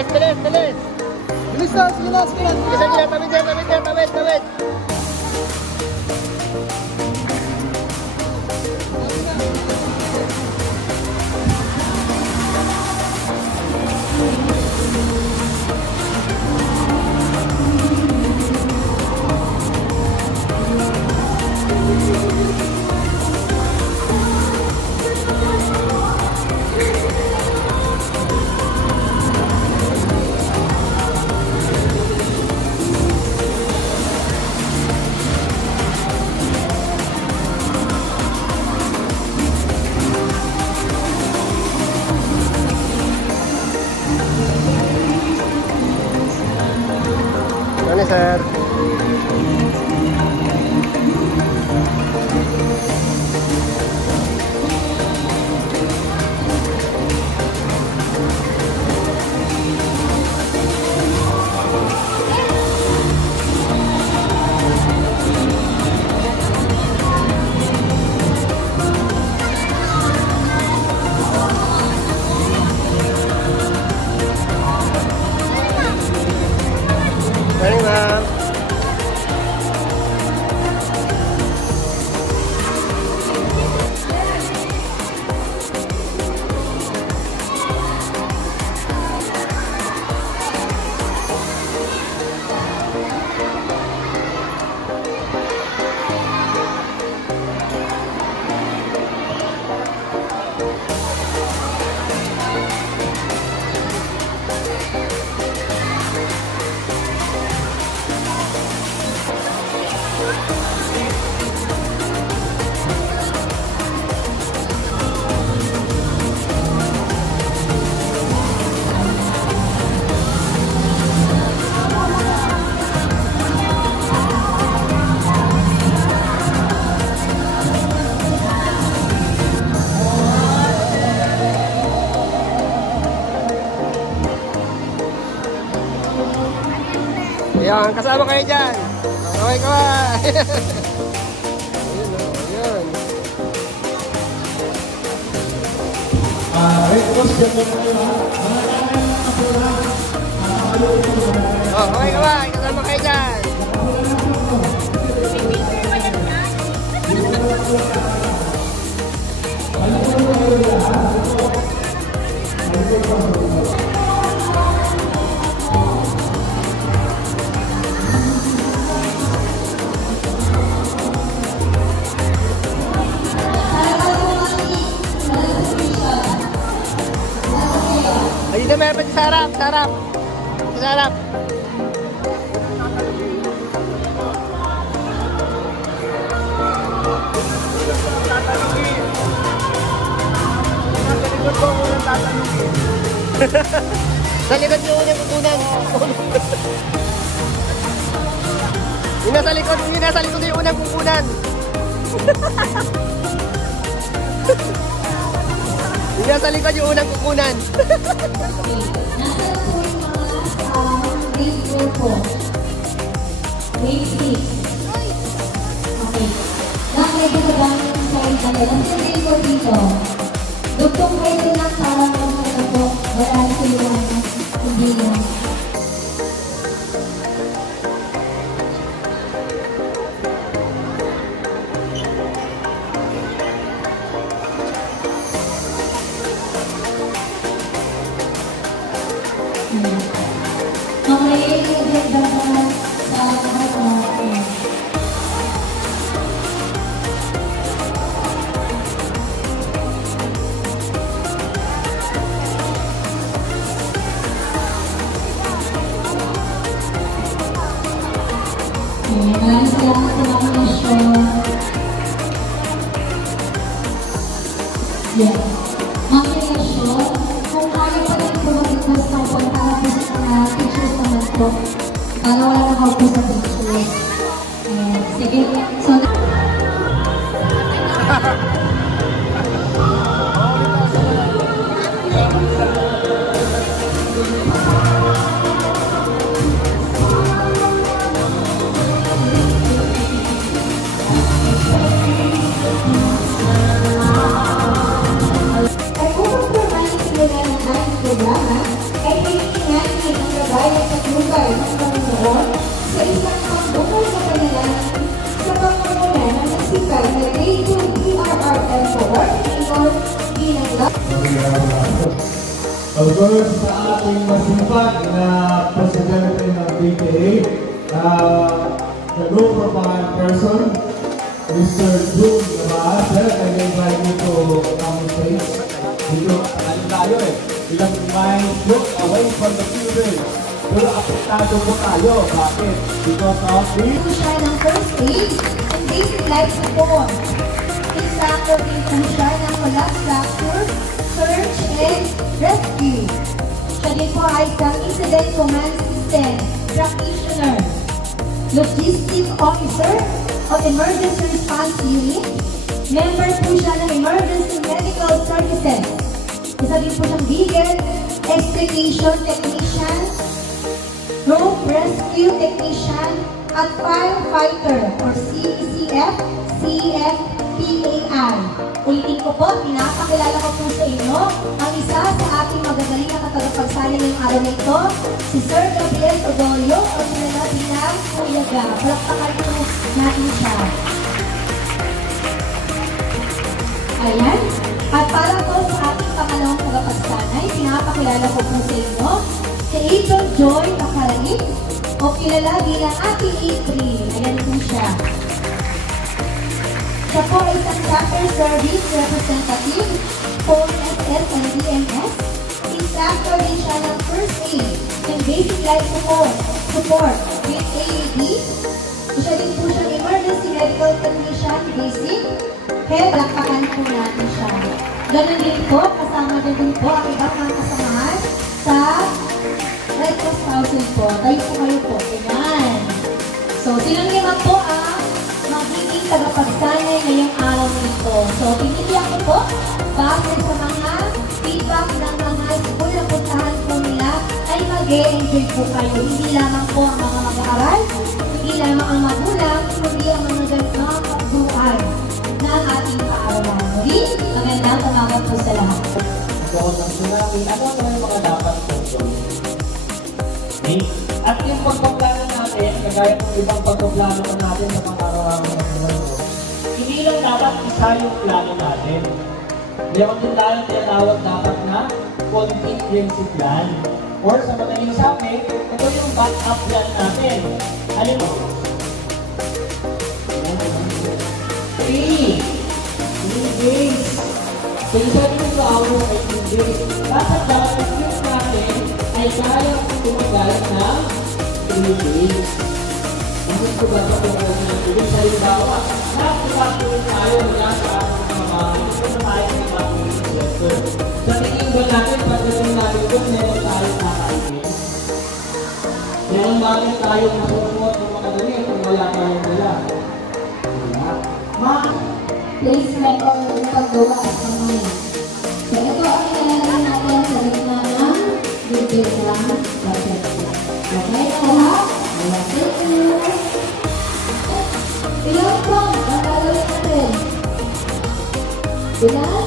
Bilis, bilis, bilis. Bilis na, sige na, sige na. Isa nila, tawid yan, tawid yan, tawid, tawid. Ano, sir? Morning, ma'am. Ayan, kasama kayo dyan. Okay ka ba? Ayun, ayun. Okay ka ba? Kasama kayo dyan. Ayun na, meron sa harap, sa harap. Sa harap. Sa likod yung unang kukunan. Yung nasa likod yung unang kukunan. Yung nasa likod yung unang kukunan. Grade 6. Okay. Nakakita ko ba sa internet? Ang grade 4 dito. Dugtong kayo lang para mga po. Wala na sila hindi lang. Yes. Mag-relasyon, kung kaya pa rin po mag-request ng pagkakapos na teachers naman po, para wala na ako po sa teachers. Sige, so programa ay hinihingan matibay ng Panginoon sa isang pagbuhay na panalangin sa pangunguna ng nasipay na Radio PRRM Coordinator bilang Of course, sa ating masipag na presidente ng PTA, the low-profile person, Mr. June Nabas, I invite you to come stage. Dito, ano tayo ilang miles away from the children. Pero apektado po tayo. Bakit? Because of the... siya ng first aid and basic life support. Instructor din po siya ng collapse fracture, search and rescue. Siya din po ay isang incident command system practitioner, logistic officer of emergency response unit, member po siya ng emergency medical services. Isa din po siyang vegan extrication technician, rope rescue technician, at firefighter or CECF, CFPAI. Ulitin ko po, pinapakilala ko po sa inyo ang isa sa ating magagaling na katagapagsali ngayong araw na ito, si Sir Gabriel Odorio o kilala bilang Kuya Ga. Palakpakan po natin siya. Ayan. At para po sa ating pangalawang tagapagsanay, pinapakilala ko po sa inyo si April Joy Macarig o kilala bilang Ate April. Ayan po siya. Siya po ay isang chapter service representative for SS and DMS. Instructor din siya ng first aid and basic life support with AAD. Siya din po siya emergency medical technician basic. Kaya palakpakan po natin siya. Ganun din po, kasama din po ang ibang mga kasamahan sa Red Cross Council po. Tayo po kayo po. Ayan. So, sino naman po ang magiging tagapagsanay ngayong araw nito. So, pinilihan ko po, base sa mga feedback ng mga school na puntahan po nila, ay mag-e-enjoy po kayo. Hindi lamang po ang mga mag-aaral, hindi lamang ang magulang, kundi ang mga gandang pagbuhay ng ating kaarawan. Muli, magandang umaga po sa lahat. Bukod ng tsunami, ano yung mga dapat po? At yung pagpaplano natin, kagaya ng ibang pagpaplano natin sa mga araw-araw na plano, hindi lang dapat isa yung plano natin. Meron din tayong tinatawag dapat na contingency plan. Or sa madaling sabi, ito yung backup plan natin. Alin mo? 3 days. So yung sabi ko sa ako ay 2 days. Dapat yung natin ay kaya kung tumagal na 3 days. Bakit ko ba ito kung nag-ibig sa limbawa? Nakapagpapulong tayo mula sa ating mga ito na tayo ng mga sector. Sa tingin ba natin, pagdating natin kung meron tayong nakaibig? Meron ba rin tayong masusunod ng mga ganit kung wala tayong dala? Wala. Placement or paggawa at kamay. So, ito ang ilalagay natin sa gitna ng video lang budget. Okay, lahat? Thank you. Ilang pong ang gagawin natin? Ilan?